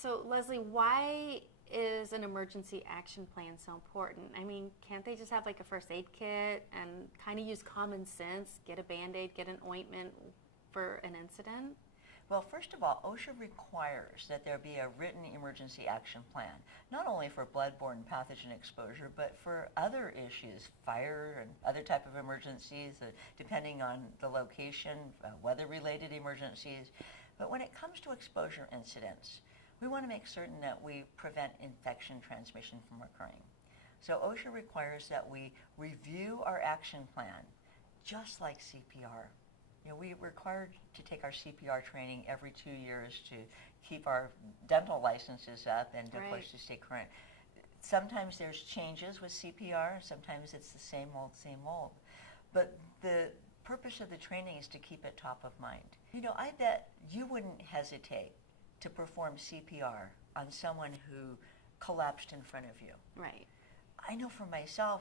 So, Leslie, why is an emergency action plan so important? I mean, can't they just have like a first aid kit and kind of use common sense, get a Band-Aid, get an ointment for an incident? Well, first of all, OSHA requires that there be a written emergency action plan, not only for bloodborne pathogen exposure, but for other issues, fire and other type of emergencies, depending on the location, weather-related emergencies. But when it comes to exposure incidents, we want to make certain that we prevent infection transmission from occurring. So OSHA requires that we review our action plan, just like CPR. You know, we're required to take our CPR training every 2 years to keep our dental licenses up and, of course, to stay current. Sometimes there's changes with CPR. Sometimes it's the same old, same old. But the purpose of the training is to keep it top of mind. You know, I bet you wouldn't hesitate to perform CPR on someone who collapsed in front of you. Right. I know for myself,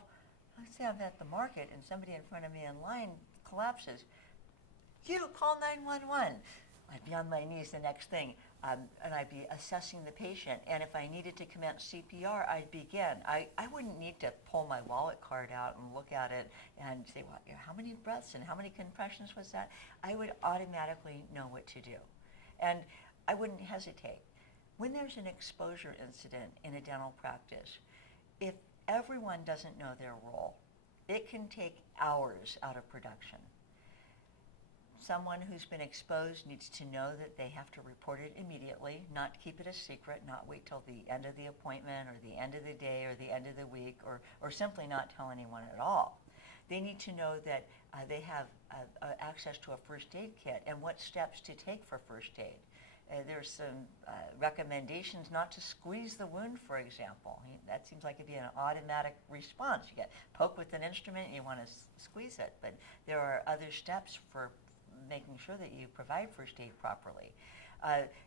let's say I'm at the market and somebody in front of me in line collapses. You call 911. I'd be on my knees the next thing, and I'd be assessing the patient. And if I needed to commence CPR, I'd begin. I wouldn't need to pull my wallet card out and look at it and say, well, how many breaths and how many compressions was that? I would automatically know what to do. And I wouldn't hesitate. When there's an exposure incident in a dental practice, if everyone doesn't know their role, it can take hours out of production. Someone who's been exposed needs to know that they have to report it immediately, not keep it a secret, not wait till the end of the appointment or the end of the day or the end of the week, or simply not tell anyone at all. They need to know that they have access to a first aid kit and what steps to take for first aid. There's some recommendations not to squeeze the wound, for example. That seems like it'd be an automatic response. You get poked with an instrument and you want to squeeze it, but there are other steps for making sure that you provide first aid properly.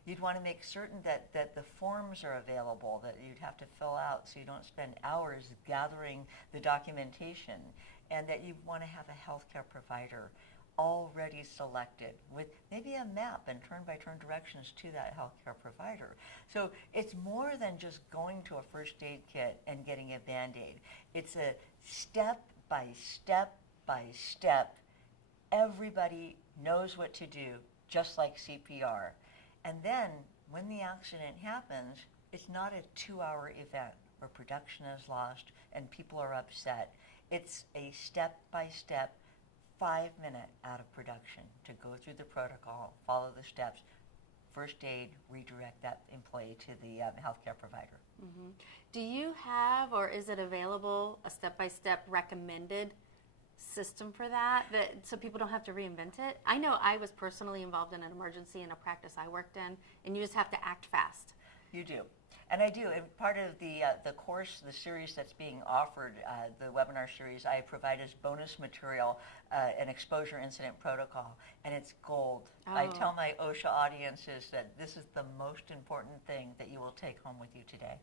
You'd want to make certain that the forms are available that you'd have to fill out so you don't spend hours gathering the documentation, and that you want to have a healthcare provider already selected with maybe a map and turn-by-turn directions to that healthcare provider. So it's more than just going to a first aid kit and getting a Band-Aid. It's a step by step by step. Everybody knows what to do, just like CPR. And then when the accident happens, it's not a 2-hour event where production is lost and people are upset. It's a step-by-step 5-minute out of production to go through the protocol, follow the steps, first aid, redirect that employee to the healthcare provider. Mm-hmm. Do you have, or is it available, a step-by-step recommended system for that so people don't have to reinvent it? I know I was personally involved in an emergency in a practice I worked in, and you just have to act fast. You do. And I do. And part of the course, the series that's being offered, the webinar series, I provide as bonus material an exposure incident protocol, and it's gold. Oh. I tell my OSHA audiences that this is the most important thing that you will take home with you today.